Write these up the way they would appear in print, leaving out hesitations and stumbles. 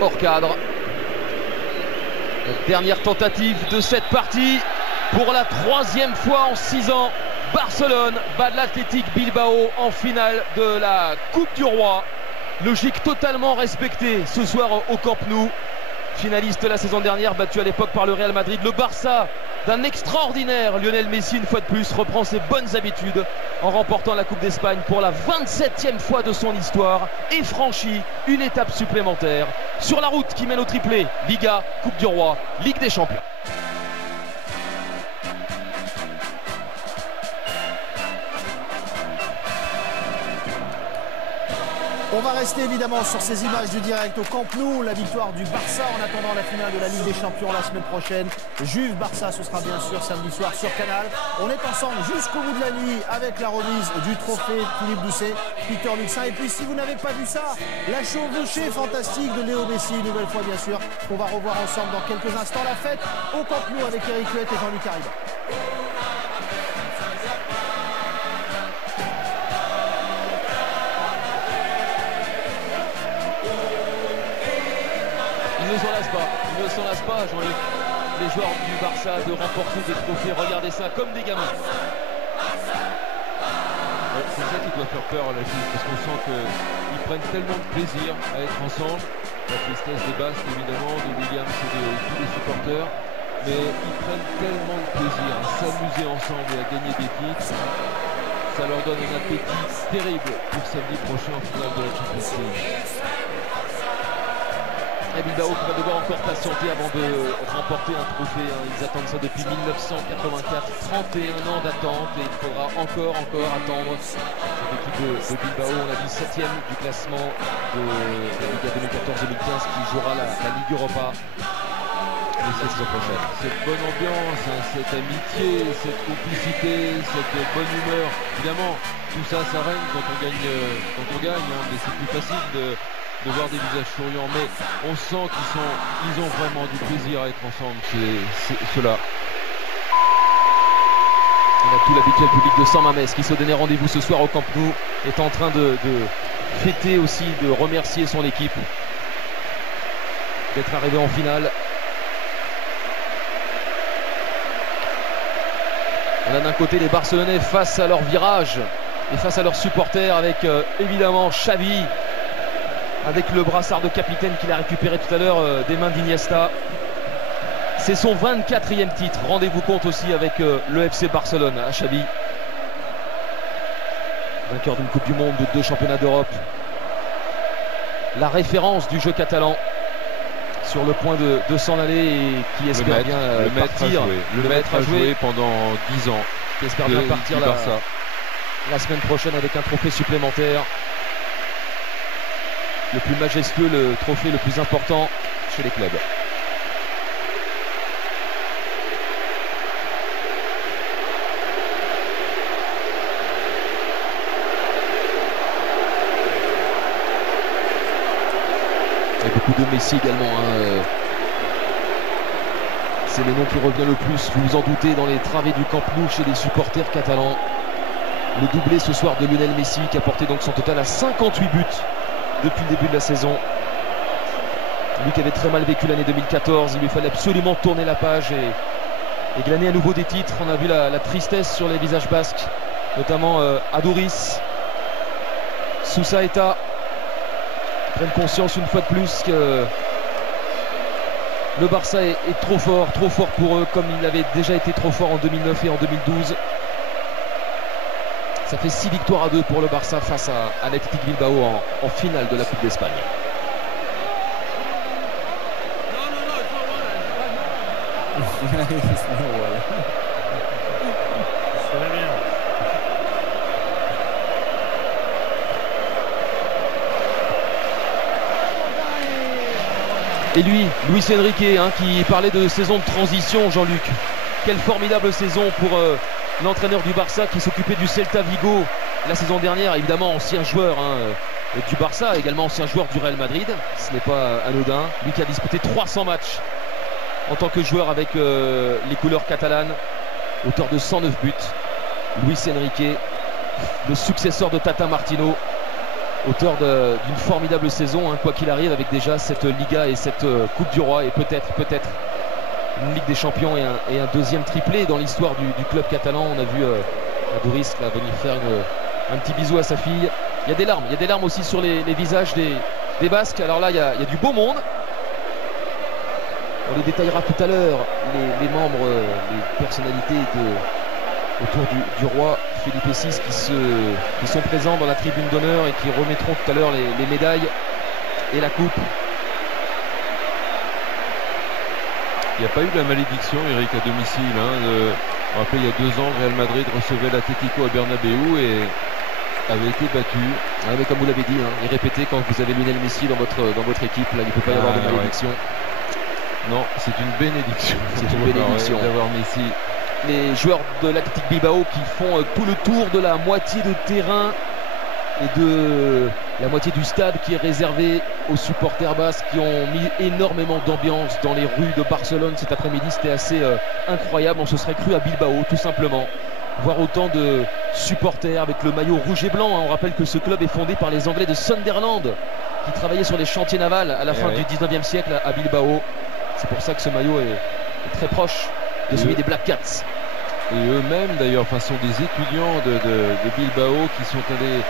hors cadre. La dernière tentative de cette partie. Pour la 3e fois en 6 ans, Barcelone bat l'Athletic Bilbao en finale de la Coupe du Roi. Logique totalement respectée ce soir au Camp Nou. Finaliste la saison dernière, battu à l'époque par le Real Madrid. Le Barça d'un extraordinaire Lionel Messi, une fois de plus, reprend ses bonnes habitudes en remportant la Coupe d'Espagne pour la 27e fois de son histoire et franchit une étape supplémentaire sur la route qui mène au triplé. Liga, Coupe du Roi, Ligue des Champions. On va rester évidemment sur ces images du direct au Camp Nou, la victoire du Barça en attendant la finale de la Ligue des Champions la semaine prochaine. Juve-Barça, ce sera bien sûr samedi soir sur Canal. On est ensemble jusqu'au bout de la nuit avec la remise du trophée Philippe Doucet, Peter Luxin. Et puis si vous n'avez pas vu ça, la chevauchée fantastique de Léo Messi, une nouvelle fois bien sûr, qu'on va revoir ensemble dans quelques instants. La fête au Camp Nou avec Eric Huette et Jean-Luc Arriba. Il ne s'en lasse pas, Jean-Luc. Les joueurs du Barça de remporter des trophées, regardez ça comme des gamins. C'est ça qui doit faire peur à la Juve, parce qu'on sent qu'ils prennent tellement de plaisir à être ensemble. La tristesse des Basques, évidemment, de Williams et de tous les supporters. Mais ils prennent tellement de plaisir à s'amuser ensemble et à gagner des titres. Ça leur donne un appétit terrible pour samedi prochain en finale de la Champions League. Et Bilbao qui va devoir encore patienter avant de remporter un trophée. Ils attendent ça depuis 1984, 31 ans d'attente et il faudra encore attendre. L'équipe de Bilbao, on l'a dit, 7e du classement de la Liga 2014-2015 qui jouera la Ligue Europa la saison prochaine. Cette bonne ambiance, cette amitié, cette complicité, cette bonne humeur. Évidemment, tout ça, ça règne quand on gagne, mais c'est plus facile de voir des visages souriants, mais on sent qu'ils ont vraiment du plaisir à être ensemble, ceux-là. On a tout l'habituel public de San Mamés qui se donnait rendez-vous ce soir au Camp Nou, est en train de fêter aussi, de remercier son équipe d'être arrivé en finale. On a d'un côté les Barcelonais face à leur virage et face à leurs supporters avec évidemment Xavi, avec le brassard de capitaine qu'il a récupéré tout à l'heure des mains d'Iniesta. C'est son 24e titre. Rendez-vous compte aussi avec le FC Barcelone à Xavi. Vainqueur d'une Coupe du Monde, de 2 championnats d'Europe. La référence du jeu catalan sur le point de s'en aller et qui espère bien partir. Le maître a joué pendant 10 ans. Qui espère bien partir la semaine prochaine avec un trophée supplémentaire. Le plus majestueux, le trophée le plus important chez les clubs. Et beaucoup de Messi également. C'est le nom qui revient le plus, vous vous en doutez, dans les travées du Camp Nou chez les supporters catalans. Le doublé ce soir de Lionel Messi qui a porté donc son total à 58 buts depuis le début de la saison. Lui qui avait très mal vécu l'année 2014, il lui fallait absolument tourner la page et glaner à nouveau des titres. On a vu la tristesse sur les visages basques, notamment Aduriz, Sousaeta prennent conscience une fois de plus que le Barça est trop fort pour eux, comme il avait déjà été trop fort en 2009 et en 2012. Ça fait 6 victoires à 2 pour le Barça face à l'Athletic Bilbao en finale de la Coupe d'Espagne. Et lui, Luis Enrique, qui parlait de saison de transition, Jean-Luc. Quelle formidable saison pour l'entraîneur du Barça qui s'occupait du Celta Vigo la saison dernière. Évidemment, ancien joueur du Barça, également ancien joueur du Real Madrid. Ce n'est pas anodin. Lui qui a disputé 300 matchs en tant que joueur avec les couleurs catalanes. Auteur de 109 buts. Luis Enrique, le successeur de Tata Martino. auteur d'une formidable saison, hein, quoi qu'il arrive, avec déjà cette Liga et cette Coupe du Roi et peut-être une Ligue des Champions et un deuxième triplé dans l'histoire du club catalan. On a vu Aduriz là, venir faire un petit bisou à sa fille. Il y a des larmes aussi sur les visages des Basques. Alors là, il y a du beau monde. On les détaillera tout à l'heure, les membres, les personnalités autour du roi Felipe VI qui sont présents dans la tribune d'honneur et qui remettront tout à l'heure les médailles et la coupe. Il n'y a pas eu de la malédiction, Eric, à domicile. Hein, on rappelle, il y a 2 ans, Real Madrid recevait l'Atlético à Bernabéu et avait été battu. Ouais, mais comme vous l'avez dit, hein, et répétez, quand vous avez Lionel Messi dans votre équipe, là, il ne peut pas y avoir de malédiction. Ouais. Non, c'est une bénédiction. C'est une bénédiction d'avoir Messi. Les joueurs de l'Athletic Bilbao qui font tout le tour de la moitié de terrain et de la moitié du stade qui est réservé aux supporters basques, qui ont mis énormément d'ambiance dans les rues de Barcelone cet après-midi. C'était assez incroyable. On se serait cru à Bilbao, tout simplement. Voir autant de supporters avec le maillot rouge et blanc. On rappelle que ce club est fondé par les Anglais de Sunderland qui travaillaient sur les chantiers navals à la fin du 19e siècle à Bilbao. C'est pour ça que ce maillot est très proche de celui des Black Cats. Et eux-mêmes d'ailleurs, sont des étudiants de Bilbao qui sont allés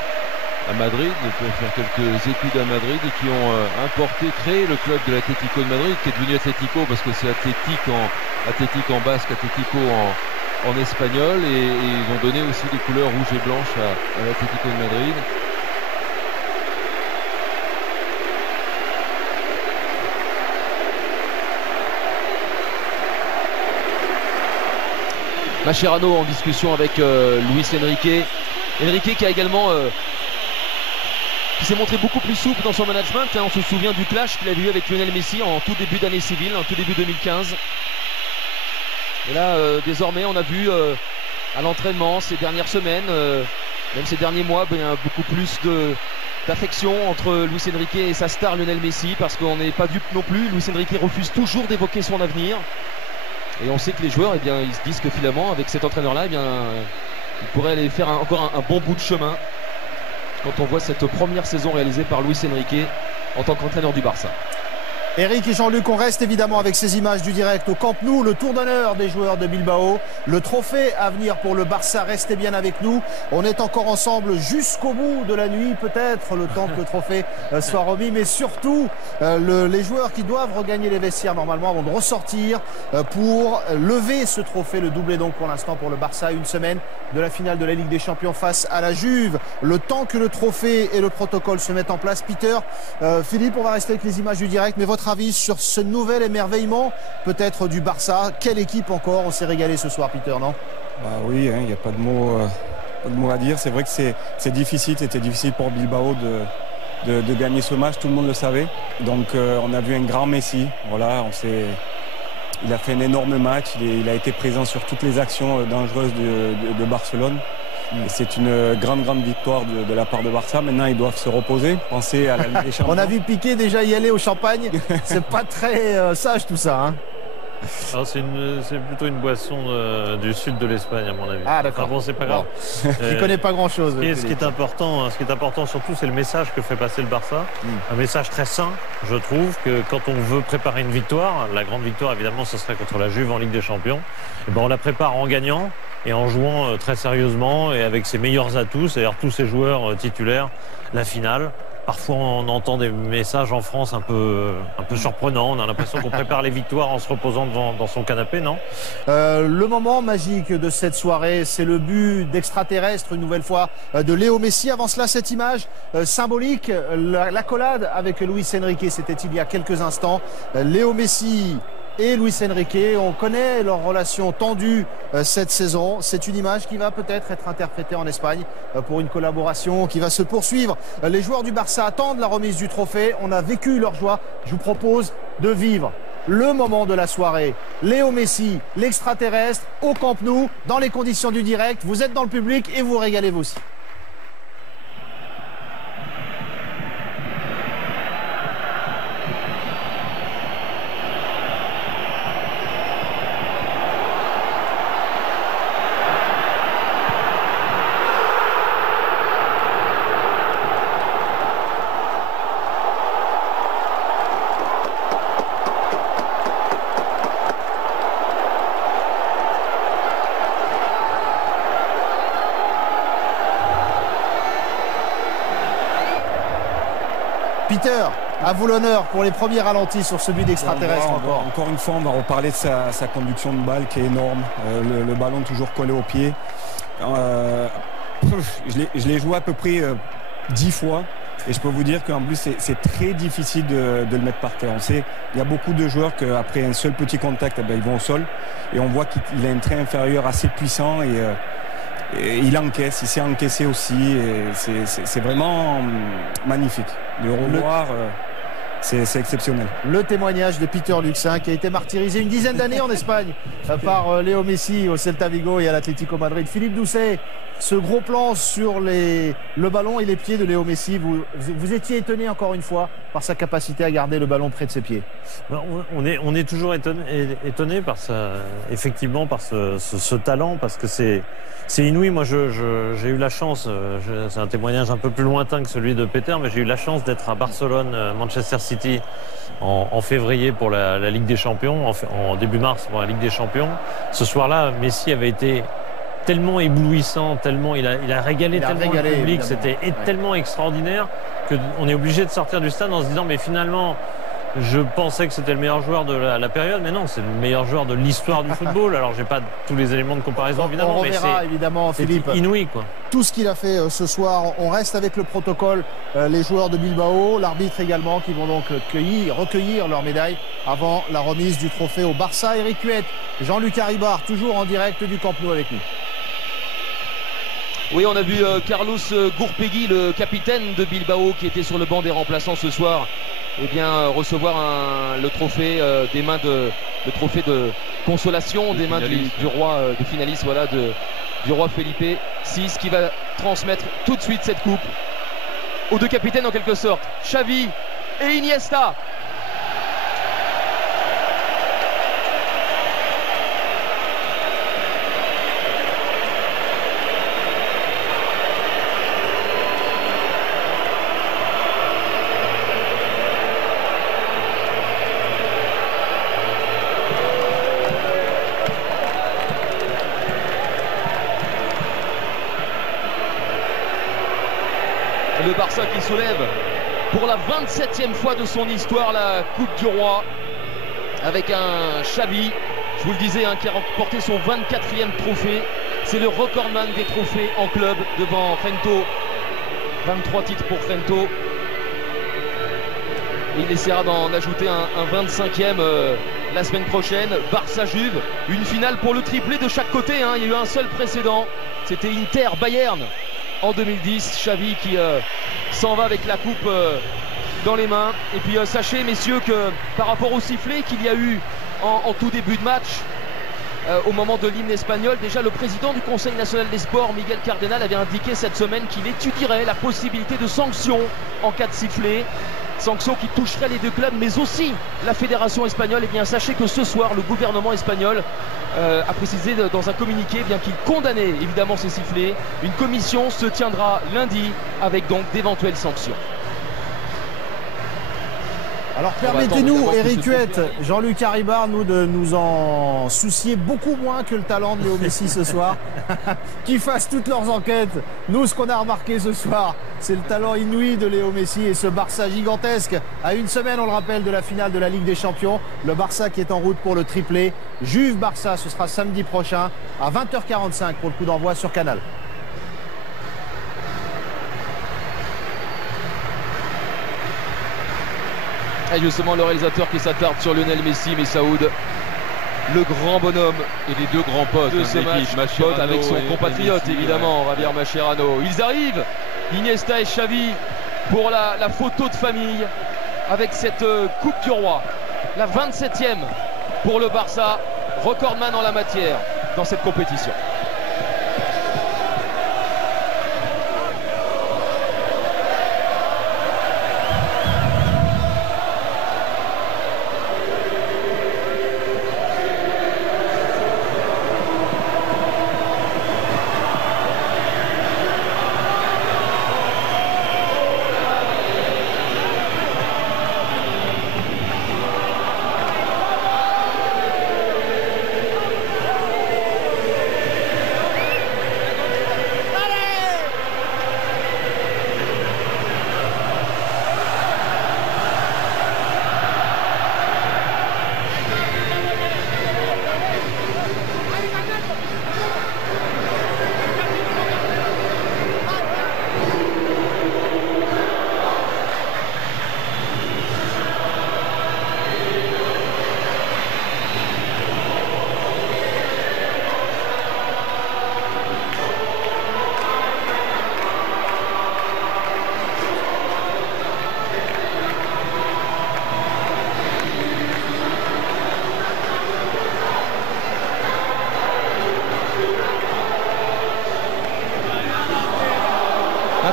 à Madrid pour faire quelques études à Madrid et qui ont créé le club de l'Atlético de Madrid, qui est devenu Atlético parce que c'est Athletic en basque, Atlético en espagnol, et ils ont donné aussi des couleurs rouges et blanches à l'Atlético de Madrid. Mascherano en discussion avec Luis Enrique. Enrique qui a également qui s'est montré beaucoup plus souple dans son management. Hein. On se souvient du clash qu'il avait eu avec Lionel Messi en tout début d'année civile, en tout début 2015. Et là, désormais, on a vu à l'entraînement ces dernières semaines, même ces derniers mois, il y a beaucoup plus d'affection entre Luis Enrique et sa star Lionel Messi, parce qu'on n'est pas dupe non plus. Luis Enrique refuse toujours d'évoquer son avenir. Et on sait que les joueurs, ils se disent que finalement, avec cet entraîneur-là, ils pourraient aller faire encore un bon bout de chemin quand on voit cette première saison réalisée par Luis Enrique en tant qu'entraîneur du Barça. Eric et Jean-Luc, on reste évidemment avec ces images du direct au Camp Nou, le tour d'honneur des joueurs de Bilbao, le trophée à venir pour le Barça. Restez bien avec nous, on est encore ensemble jusqu'au bout de la nuit, peut-être le temps que le trophée soit remis, mais surtout les joueurs qui doivent regagner les vestiaires normalement avant de ressortir pour lever ce trophée, le doublé donc pour l'instant pour le Barça, une semaine de la finale de la Ligue des Champions face à la Juve. Le temps que le trophée et le protocole se mettent en place, Peter, Philippe, on va rester avec les images du direct, mais votre avis sur ce nouvel émerveillement peut-être du Barça? Quelle équipe encore? On s'est régalé ce soir, Peter, non? Bah oui, il n'y a pas de mots à dire. C'est vrai que c'est difficile, c'était difficile pour Bilbao de gagner ce match, tout le monde le savait. Donc on a vu un grand Messi, voilà, il a fait un énorme match, il a été présent sur toutes les actions dangereuses de Barcelone. Et c'est une grande victoire de la part de Barça. Maintenant, ils doivent se reposer, penser à la Ligue des Champions. On a vu Piqué déjà y aller au champagne. C'est pas très sage tout ça. Hein. C'est plutôt une boisson du sud de l'Espagne à mon avis. Ah d'accord. Enfin, bon, c'est pas grave. Je connais pas grand chose. Ce qui est important surtout, c'est le message que fait passer le Barça. Un message très sain, je trouve, que quand on veut préparer une victoire, la grande victoire évidemment ce serait contre la Juve en Ligue des Champions, et ben on la prépare en gagnant et en jouant très sérieusement et avec ses meilleurs atouts, c'est-à-dire tous ses joueurs titulaires, la finale. Parfois, on entend des messages en France un peu surprenants. On a l'impression qu'on prépare les victoires en se reposant dans son canapé, non? Le moment magique de cette soirée, c'est le but d'extraterrestre, une nouvelle fois, de Léo Messi. Avant cela, cette image symbolique, l'accolade avec Luis Enrique, c'était il y a quelques instants. Léo Messi et Luis Enrique, on connaît leur relation tendue cette saison. C'est une image qui va peut-être être interprétée en Espagne pour une collaboration qui va se poursuivre. Les joueurs du Barça attendent la remise du trophée. On a vécu leur joie. Je vous propose de vivre le moment de la soirée. Léo Messi, l'extraterrestre, au Camp Nou, dans les conditions du direct. Vous êtes dans le public et vous régalez vous aussi. Peter, à vous l'honneur pour les premiers ralentis sur ce but d'extraterrestre encore. Encore une fois, on va reparler de sa conduction de balle qui est énorme. Le ballon toujours collé au pied. Je l'ai joué à peu près 10 fois. Et je peux vous dire qu'en plus, c'est très difficile de le mettre par terre. On sait, il y a beaucoup de joueurs qu'après un seul petit contact, ils vont au sol. Et on voit qu'il a un trait inférieur assez puissant et il encaisse. Il s'est encaissé aussi. C'est vraiment magnifique. De le revoir, c'est exceptionnel. Le témoignage de Peter Luxin qui a été martyrisé une dizaine d'années en Espagne par Léo Messi au Celta Vigo et à l'Atlético Madrid. Philippe Doucet, ce gros plan sur le ballon et les pieds de Léo Messi, vous étiez étonné encore une fois par sa capacité à garder le ballon près de ses pieds. On est toujours étonné par effectivement par ce talent, parce que c'est inouï. Moi, j'ai eu la chance, c'est un témoignage un peu plus lointain que celui de Peter, mais j'ai eu la chance d'être à Barcelone, Manchester City, en février pour la Ligue des Champions, en début mars pour la Ligue des Champions. Ce soir-là, Messi avait été tellement éblouissant, tellement il a régalé tellement le public, c'était tellement extraordinaire qu'on est obligé de sortir du stade en se disant mais finalement je pensais que c'était le meilleur joueur de la période, mais non, c'est le meilleur joueur de l'histoire du football. Alors j'ai pas tous les éléments de comparaison évidemment, mais c'est inouï quoi. Tout ce qu'il a fait ce soir, on reste avec le protocole, les joueurs de Bilbao, l'arbitre également, qui vont donc recueillir leur médaille avant la remise du trophée au Barça. Eric Huet, Jean-Luc Haribard, toujours en direct du Camp Nou avec nous. Oui, on a vu Carlos Gourpegui, le capitaine de Bilbao, qui était sur le banc des remplaçants ce soir, recevoir le trophée des mains le trophée de consolation des mains du roi, du finaliste, voilà, du roi Felipe VI, qui va transmettre tout de suite cette coupe aux deux capitaines en quelque sorte, Xavi et Iniesta. Le Barça qui soulève pour la 27e fois de son histoire la Coupe du Roi avec un Xavi, je vous le disais, qui a remporté son 24e trophée. C'est le recordman des trophées en club devant Gento. 23 titres pour Gento. Et il essaiera d'en ajouter un 25e la semaine prochaine. Barça-Juve, une finale pour le triplé de chaque côté. Il y a eu un seul précédent, c'était Inter-Bayern en 2010. Xavi qui s'en va avec la coupe dans les mains. Et puis sachez messieurs que par rapport au sifflet qu'il y a eu en tout début de match, au moment de l'hymne espagnol, déjà le président du Conseil national des sports, Miguel Cardenal, avait indiqué cette semaine qu'il étudierait la possibilité de sanctions en cas de sifflet. Sanctions qui toucheraient les deux clubs, mais aussi la fédération espagnole. Et bien sachez que ce soir, le gouvernement espagnol a précisé dans un communiqué qu'il condamnait évidemment ces sifflets. Une commission se tiendra lundi avec donc d'éventuelles sanctions. Alors permettez-nous, Eric Huet, Jean-Luc Haribard, de nous en soucier beaucoup moins que le talent de Léo Messi ce soir. Qu'ils fassent toutes leurs enquêtes. Nous, ce qu'on a remarqué ce soir, c'est le talent inouï de Léo Messi et ce Barça gigantesque. À une semaine, on le rappelle, de la finale de la Ligue des Champions. Le Barça qui est en route pour le triplé. Juve-Barça, ce sera samedi prochain à 20h45 pour le coup d'envoi sur Canal. Et justement le réalisateur qui s'attarde sur Lionel Messi, mais Saoud, le grand bonhomme et les deux grands potes de ce match, pote avec son compatriote Messi, évidemment, Javier Mascherano. Ils arrivent, Iniesta et Xavi, pour la photo de famille avec cette Coupe du Roi, la 27e pour le Barça, recordman en la matière dans cette compétition.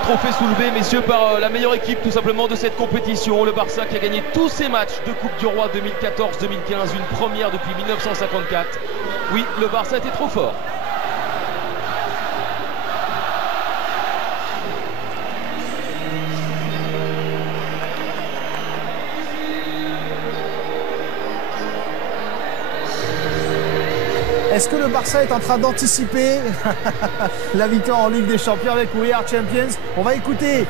trophée soulevé, messieurs, par la meilleure équipe tout simplement de cette compétition. Le Barça qui a gagné tous ses matchs de Coupe du Roi 2014-2015, une première depuis 1954. Oui, le Barça était trop fort. Est-ce que le Barça est en train d'anticiper la victoire en Ligue des Champions avec We Are Champions? On va écouter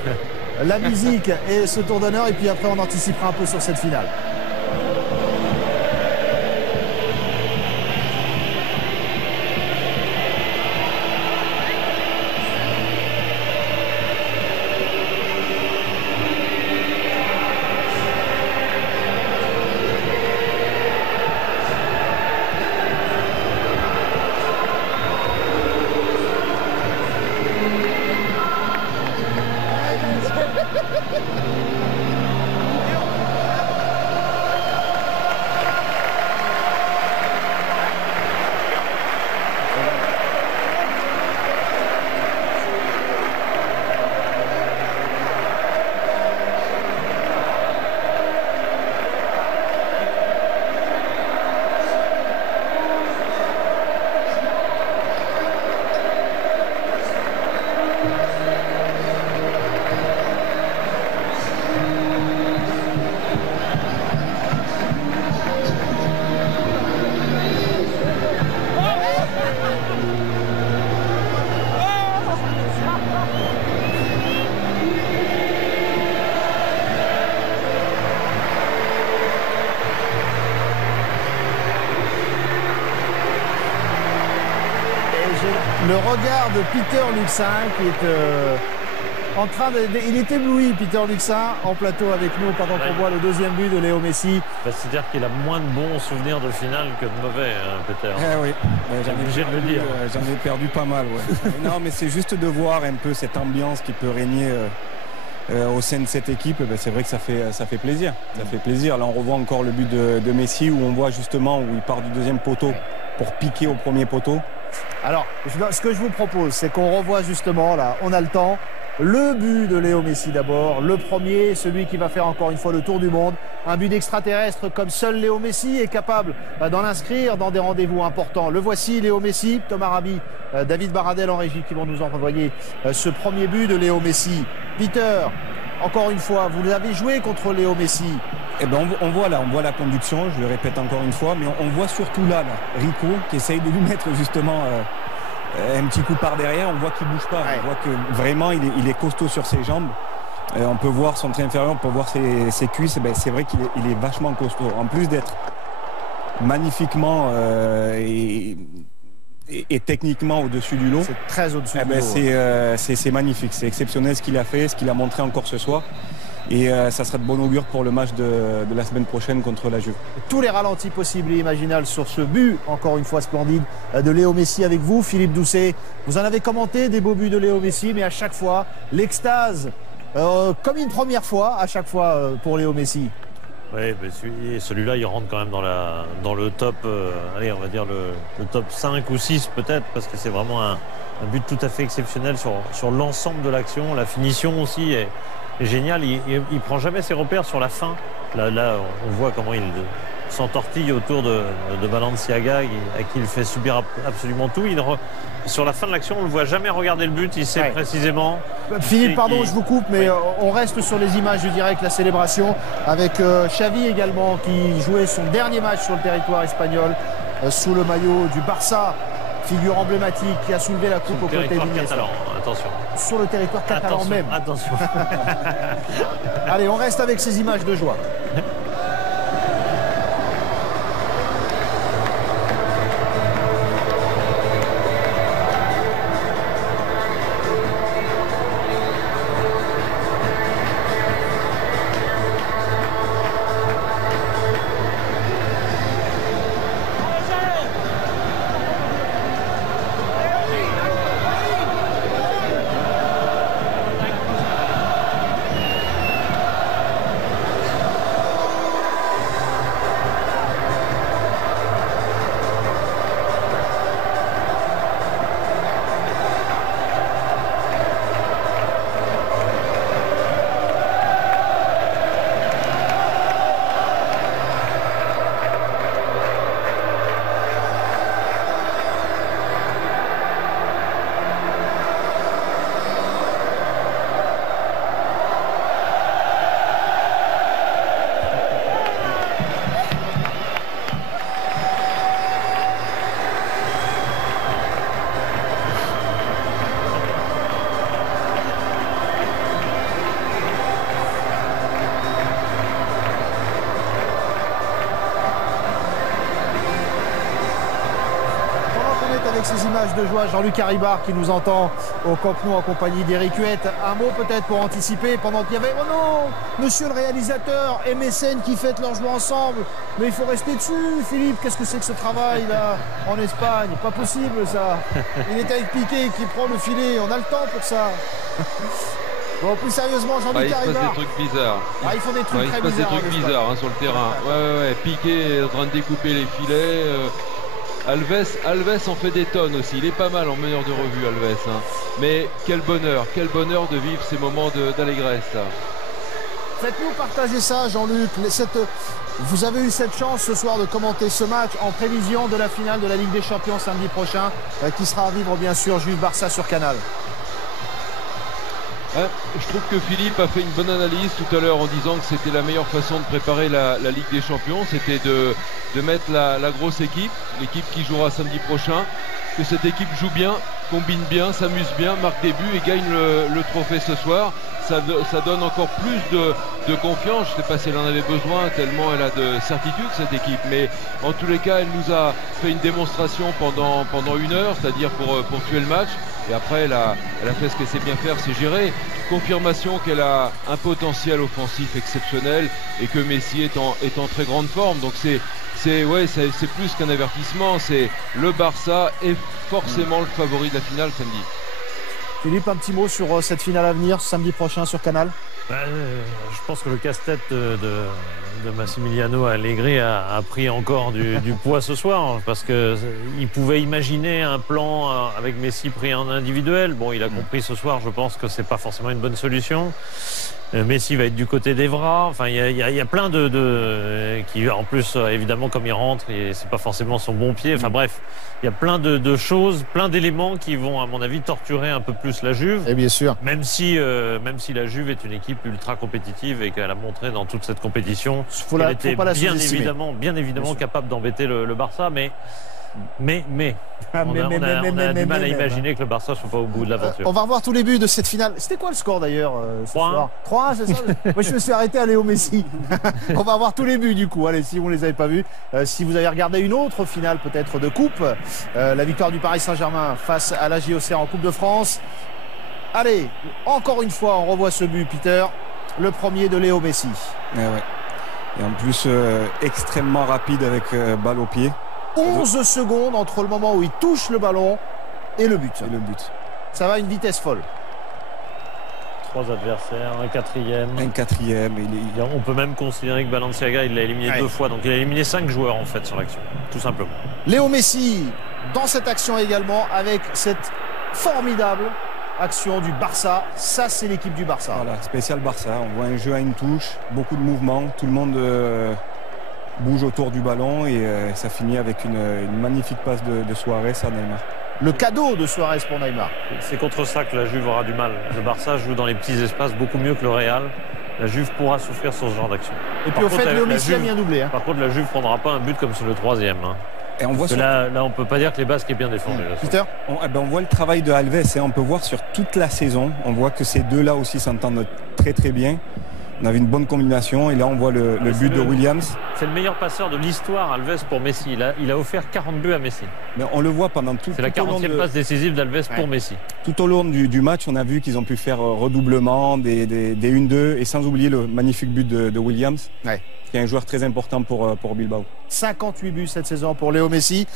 la musique et ce tour d'honneur et puis après on anticipera un peu sur cette finale. Le regard de Peter Luxin qui est en train de... Il est ébloui, Peter Luxin, en plateau avec nous pendant qu'on voit le deuxième but de Léo Messi. C'est-à-dire qu'il a moins de bons souvenirs de finale que de mauvais, hein, Peter. Oui, j'en ai perdu pas mal. Ouais. Non, mais c'est juste de voir un peu cette ambiance qui peut régner au sein de cette équipe. C'est vrai que ça fait plaisir. Ça fait plaisir. Là, on revoit encore le but de Messi où on voit justement où il part du deuxième poteau pour piquer au premier poteau. Alors, ce que je vous propose, c'est qu'on revoie justement, là, on a le temps, le but de Léo Messi d'abord, le premier, celui qui va faire encore une fois le tour du monde, un but d'extraterrestre comme seul Léo Messi est capable d'en inscrire dans des rendez-vous importants. Le voici, Léo Messi, Thomas Rabi, David Baradel en régie qui vont nous envoyer ce premier but de Léo Messi. Peter, encore une fois, vous avez joué contre Léo Messi. Eh ben on voit la conduction, je le répète encore une fois, mais on voit surtout là, Rico qui essaye de lui mettre justement un petit coup par derrière, on voit qu'il bouge pas, ouais. On voit que vraiment il est costaud sur ses jambes, on peut voir son trait inférieur, on peut voir ses cuisses, ben, c'est vrai qu'il est vachement costaud, en plus d'être magnifiquement et techniquement au-dessus du lot. C'est très au-dessus du lot. C'est magnifique, c'est exceptionnel ce qu'il a fait, ce qu'il a montré encore ce soir. Et ça sera de bon augure pour le match de la semaine prochaine contre la Juve. Tous les ralentis possibles et imaginables sur ce but, encore une fois splendide, de Léo Messi avec vous, Philippe Doucet. Vous en avez commenté des beaux buts de Léo Messi, mais à chaque fois, l'extase, comme une première fois, à chaque fois pour Léo Messi. Oui, celui-là, il rentre quand même dans le top, allez, on va dire le top 5 ou 6 peut-être, parce que c'est vraiment un but tout à fait exceptionnel sur l'ensemble de l'action. La finition aussi est génial, il prend jamais ses repères sur la fin. Là on voit comment il s'entortille autour de Balenciaga, à qui il fait subir absolument tout. Sur la fin de l'action, on ne le voit jamais regarder le but, il sait précisément. Philippe, pardon, je vous coupe, mais on reste sur les images du direct, la célébration, avec Xavi également, qui jouait son dernier match sur le territoire espagnol, sous le maillot du Barça. Figure emblématique qui a soulevé la coupe aux côtés d'Iniesta. Attention. Sur le territoire catalan même. Attention. Allez, on reste avec ces images de joie. sur ces images de joie. Jean-Luc Haribar qui nous entend au Camp Nou en compagnie d'Éric Huette. Un mot peut-être pour anticiper pendant qu'il y avait... Oh non, monsieur le réalisateur et MSN qui fêtent leur joie ensemble. Mais il faut rester dessus, Philippe. Qu'est-ce que c'est que ce travail là en Espagne? Pas possible ça. Il est avec Piqué qui prend le filet. On a le temps pour ça. Bon, plus sérieusement, Jean-Luc Haribar. Il se passe des trucs bizarres. Ils font des trucs très bizarres. Il se passe des trucs bizarres sur le terrain. Ouais. Piqué est en train de découper les filets. Alves en fait des tonnes aussi. Il est pas mal en meneur de revue, Alves. Hein. Mais quel bonheur de vivre ces moments d'allégresse. Faites-nous partager ça, Jean-Luc. Vous avez eu cette chance ce soir de commenter ce match en prévision de la finale de la Ligue des Champions samedi prochain, qui sera à vivre bien sûr Juve Barça sur Canal. Je trouve que Philippe a fait une bonne analyse tout à l'heure en disant que c'était la meilleure façon de préparer la Ligue des Champions, c'était de mettre la grosse équipe, l'équipe qui jouera samedi prochain, que cette équipe joue bien, combine bien, s'amuse bien, marque des buts et gagne le trophée ce soir. Ça donne encore plus de confiance. Je ne sais pas si elle en avait besoin tellement elle a de certitude cette équipe, mais en tous les cas elle nous a fait une démonstration pendant 1 heure, c'est-à-dire pour tuer le match. Et après, elle a fait ce qu'elle sait bien faire, c'est gérer. Confirmation qu'elle a un potentiel offensif exceptionnel et que Messi est en très grande forme. Donc c'est plus qu'un avertissement. C'est le Barça est forcément le favori de la finale samedi. Philippe, un petit mot sur cette finale à venir samedi prochain sur Canal. Je pense que le casse-tête de Massimiliano Allegri a pris encore du poids ce soir, parce qu'il pouvait imaginer un plan avec Messi pris en individuel. Bon, il a compris ce soir, je pense que c'est pas forcément une bonne solution. Messi va être du côté d'Evra. Enfin, il y a plein qui, en plus, évidemment, comme il rentre, c'est pas forcément son bon pied. Enfin bref, il y a plein de choses, plein d'éléments qui vont, à mon avis, torturer un peu plus la Juve. Et bien sûr. Même si la Juve est une équipe ultra compétitive et qu'elle a montré dans toute cette compétition qu'elle était bien évidemment capable d'embêter le Barça, mais on a du mal à imaginer que le Barça ne soit pas au bout de l'aventure. On va revoir tous les buts de cette finale. C'était quoi le score d'ailleurs ce soir? 3, c'est ça? Moi je me suis arrêté à Léo Messi. On va revoir tous les buts du coup. Allez, si vous ne les avez pas vus. Si vous avez regardé une autre finale peut-être de coupe, la victoire du Paris Saint-Germain face à la JOC en Coupe de France. Allez, encore une fois, on revoit ce but, Peter. Le premier de Léo Messi. Et en plus, extrêmement rapide avec balle au pied. 11 secondes entre le moment où il touche le ballon et le but. Ça va à une vitesse folle. 3 adversaires, un quatrième. On peut même considérer que Balenciaga, il l'a éliminé 2 fois. Donc il a éliminé 5 joueurs en fait sur l'action, tout simplement. Léo Messi dans cette action également avec cette formidable action du Barça. Ça, c'est l'équipe du Barça. Voilà, spécial Barça. On voit un jeu à une touche, beaucoup de mouvements, tout le monde bouge autour du ballon et ça finit avec une magnifique passe de Suarez à Neymar. Le cadeau de Suarez pour Neymar. C'est contre ça que la Juve aura du mal. Le Barça joue dans les petits espaces beaucoup mieux que le Real. La Juve pourra souffrir sur ce genre d'action. Et puis au fait, Léo Messi a bien doublé. Par contre, la Juve ne prendra pas un but comme sur le 3e. Et on voit là, on ne peut pas dire que les Basques est bien défendu. Peter, on voit le travail de Alves. On peut voir sur toute la saison. On voit que ces deux-là aussi s'entendent très très bien. On avait une bonne combination et là on voit le but de Williams. C'est le meilleur passeur de l'histoire, Alves, pour Messi. Il a offert 40 buts à Messi. Mais on le voit pendant tout. C'est la 40e passe décisive d'Alves pour Messi. Tout au long du match, on a vu qu'ils ont pu faire redoublement, des 1-2 et sans oublier le magnifique but de Williams, qui est un joueur très important pour Bilbao. 58 buts cette saison pour Léo Messi.